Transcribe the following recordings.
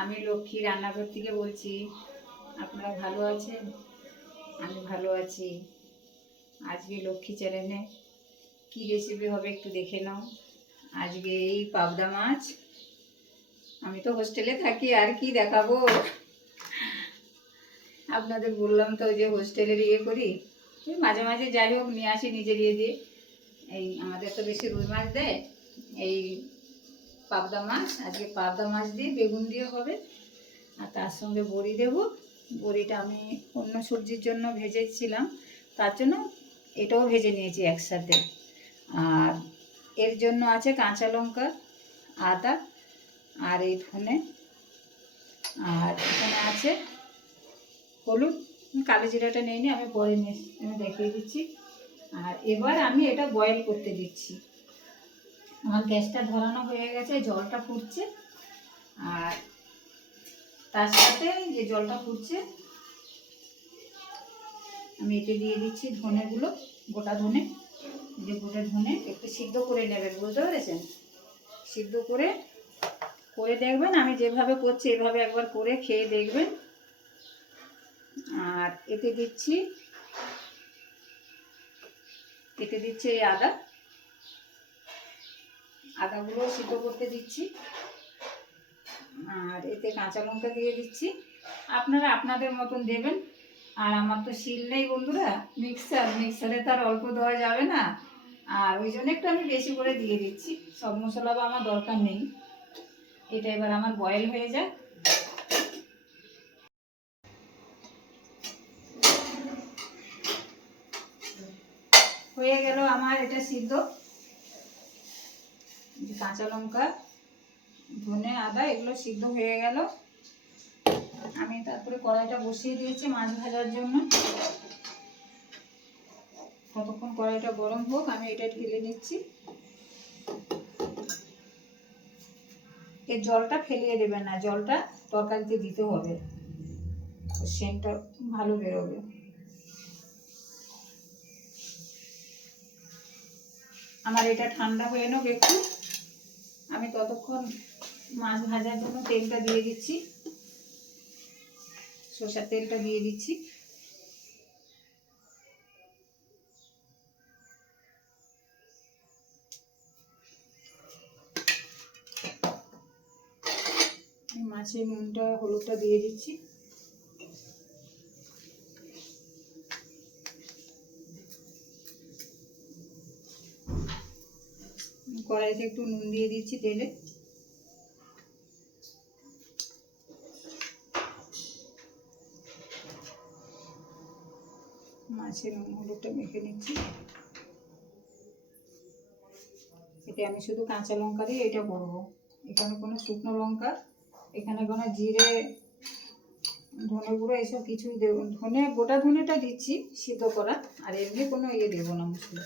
আমি লক্ষ্মী রান্নাঘর থেকে বলছি। আপনারা ভালো আছেন? আমি ভালো আছি। আজকে লক্ষ্মী চ্যানেলে কী রেসিপি হবে একটু দেখে নাও। আজকে এই পাবদা মাছ, আমি তো হোস্টেলে থাকি, আর কি দেখাবো আপনাদের। বললাম তো যে হোস্টেলের করি, মাঝে মাঝে যাই হোক নিয়ে আসি নিজের দিয়ে। এই আমাদের তো বেশি রুই মাছ দেয়, এই পাবদা মাছ। আজকে পাবদা মাছ দিয়ে বেগুন দিয়ে হবে, আর তার সঙ্গে বড়ি দেব। বড়িটা আমি অন্য সবজির জন্য ভেজেছিলাম, তার জন্য এটাও ভেজে নিয়েছি একসাথে। আর এর জন্য আছে কাঁচা লঙ্কা, আদা, আর এই ধনে, আর এখানে আছে হলুদ। কালো জিরাটা নেই, আমি পরে আমি দেখিয়ে দিচ্ছি। আর এবার আমি এটা বয়েল করতে দিচ্ছি। আমার গ্যাসটা ধরানো হয়ে গেছে, জলটা ফুটছে। আর তার সাথে যে জলটা ফুটছে আমি এতে দিয়ে দিচ্ছি ধনেগুলো, গোটা ধনে। যে গোটা ধনে একটু সিদ্ধ করে নেবেন, বুঝতে পেরেছেন? সিদ্ধ করে করে দেখবেন, আমি যেভাবে করছি এভাবে একবার করে খেয়ে দেখবেন। আর এতে দিচ্ছি এই আদাগুলো সিদ্ধ করতে দিচ্ছি। আর এতে কাঁচা লঙ্কা দিয়ে দিচ্ছি, আপনারা আপনাদের মতন দেবেন। আর আমার তো শিল নেই বন্ধুরা, মিক্সারে তো আর অল্প দেওয়া যাবে না, আর ওই জন্য একটু আমি বেশি করে দিয়ে দিচ্ছি। সব মশলা বা আমার দরকার নেই। এটা এবার আমার বয়েল হয়ে যায়। হয়ে গেল আমার এটা সিদ্ধ। কাঁচা লঙ্কা, ধনে, আদা এগুলো সিদ্ধ হয়ে গেল। আমি তারপরে কড়াইটা বসিয়ে দিয়েছি মাছ ভাজার জন্য। কতক্ষণ কড়াইটা গরম হোক, আমি এটা ঢেলে নিচ্ছি। এর জলটা ফেলিয়ে দেবেন না, জলটা তরকারিতে দিতে হবে, সেন্টটা ভালো বেরোবে। আমার এটা ঠান্ডা হয়ে নেব একটু। আমি ততক্ষণ মাছ ভাজার জন্য তেলটা দিয়ে দিচ্ছি, সরষের তেলটা দিয়ে দিচ্ছি। মাছের নুনটা হলুদটা দিয়ে দিচ্ছি। কড়াইতে একটু নুন দিয়ে দিচ্ছি তেলে। মাছের নুন হলুদটা মেখে নিচ্ছি। এতে আমি শুধু কাঁচা লঙ্কা দিয়ে এটা করবো, এখানে কোনো শুকনো লঙ্কা, এখানে কোনো জিরে, ধনে গুঁড়ো এসব কিছুই দেবো। ধনে গোটা ধনেটা দিচ্ছি সিদ্ধ করা, আর এমনি কোনো দেবো না মশলা।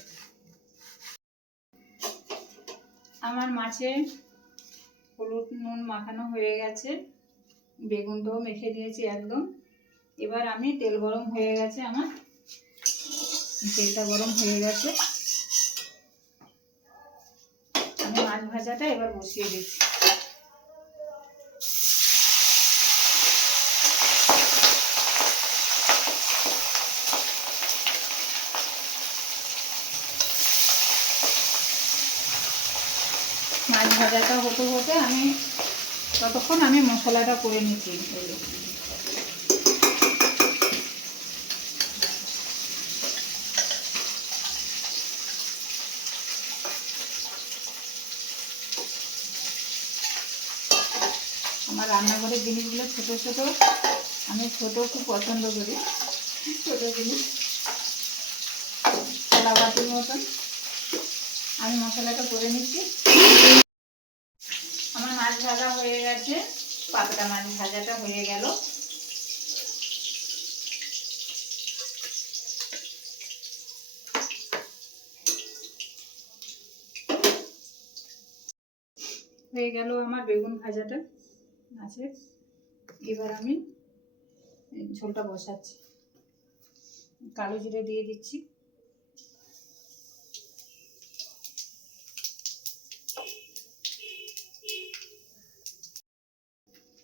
আমার মাছে হলুদ নুন মাখানো হয়ে গেছে, বেগুনটাও মেখে দিয়েছি একদম। এবার আমি তেল গরম হয়ে গেছে, আমার তেলটা গরম হয়ে গেছে। আমি মাছ ভাজাটা এবার বসিয়ে দিচ্ছি। মাছ ভাজাটা হতে হতে ততক্ষণ আমি মশলাটা করে নিচ্ছি। আমার রান্নাঘরের জিনিসগুলো ছোট ছোট, আমি ছোট খুব পছন্দ করি, ছোট জিনিস কলা বাটির মতন। আমি মশলাটা করে নিচ্ছি। আমার মাছ ভাজা হয়ে গেছে, পাবদা মাছ ভাজাটা হয়ে গেল। হয়ে গেল আমার বেগুন ভাজাটা আছে। এবার আমি ঝোলটা বসাচ্ছি। কালো জিরে দিয়ে দিচ্ছি,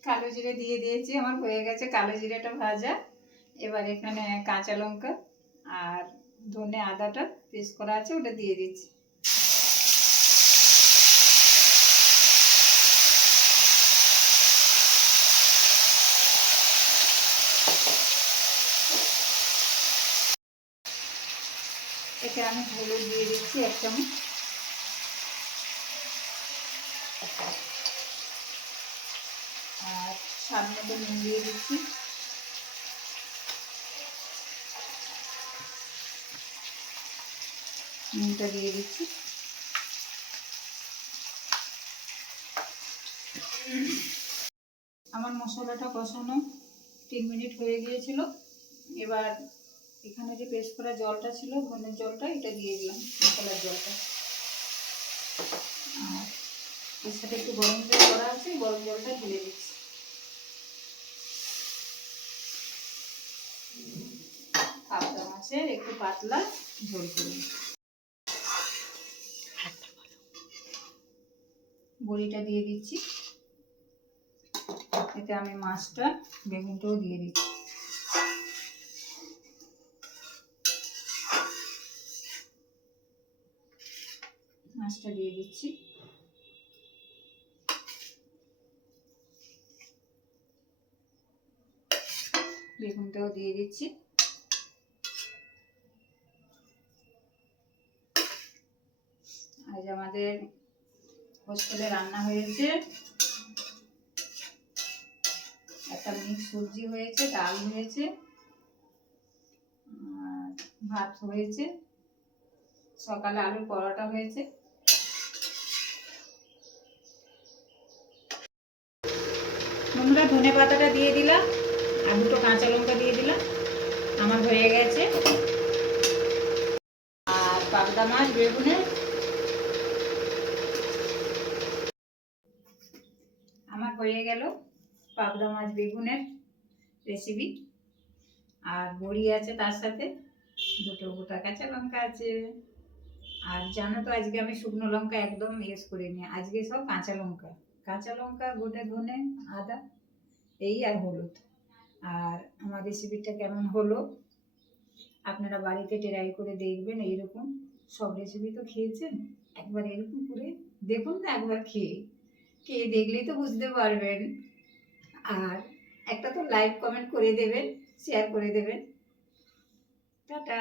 কালো জিরে দিয়ে দিয়েছি, আমার হয়ে গেছে কালো জিরেটা ভাজা। এবার এখানে কাঁচা লঙ্কা আর ধনে আদাটা পেস্ট করা আছে ওটা দিয়ে দিচ্ছি। এতে আমি হলুদ দিয়ে দিচ্ছি 1 চামচ, আর স্বাদ মতো নুন দিয়ে দিচ্ছি। নুনটা দিয়ে দিচ্ছি। আমার মশলাটা কষানো 3 মিনিট হয়ে গিয়েছিল। এবার এখানে যে পেস্ট করা জলটা ছিল, ধনের জলটা, এটা দিয়ে দিলাম, মশলার জলটা। আর এর সাথে একটু গরম জল করা আছে, গরম জলটা ঢেলে দিচ্ছি। পাবদা মাছের একটু পাতলা ঝোল করুন। বড়িটা দিয়ে দিচ্ছি। এতে আমি মাছটা, বেগুনটাও দিয়ে দিচ্ছি। মাছটা দিয়ে দিচ্ছি। বেগুনটাও দিয়ে দিচ্ছি। আজ আমাদের হোস্টেলে রান্না হয়েছে, একটা মিক্স সবজি হয়েছে, ডাল হয়েছে, ভাত হয়েছে, সকালে আলুর পরোটা হয়েছে। বন্ধুরা, ধনে পাতাটা দিয়ে দিলাম আর 2টো কাঁচা লঙ্কা দিয়ে দিলাম। আমার হয়ে গেছে। আর পাবদা মাছ বেগুনের, আমার হয়ে গেল পাবদা মাছ বেগুনের রেসিপি। আর বড়ি আছে, তার সাথে 2টো গোটা কাঁচা লঙ্কা আছে। আর জানো তো আজকে আমি শুকনো লঙ্কা একদম ইউজ করিনি, আজকে সব কাঁচা লঙ্কা। কাঁচা লঙ্কা, গোটা ধনে, আদা, এই আর হলুদ। আর আমার রেসিপিটা কেমন হলো আপনারা বাড়িতে ট্রাই করে দেখবেন। এইরকম সব রেসিপি তো খেয়েছেন, একবার এরকম করে দেখুন না, একবার খেয়ে খেয়ে দেখলেই তো বুঝতে পারবেন। আর একটা তো লাইক কমেন্ট করে দেবেন, শেয়ার করে দেবেন। টাটা।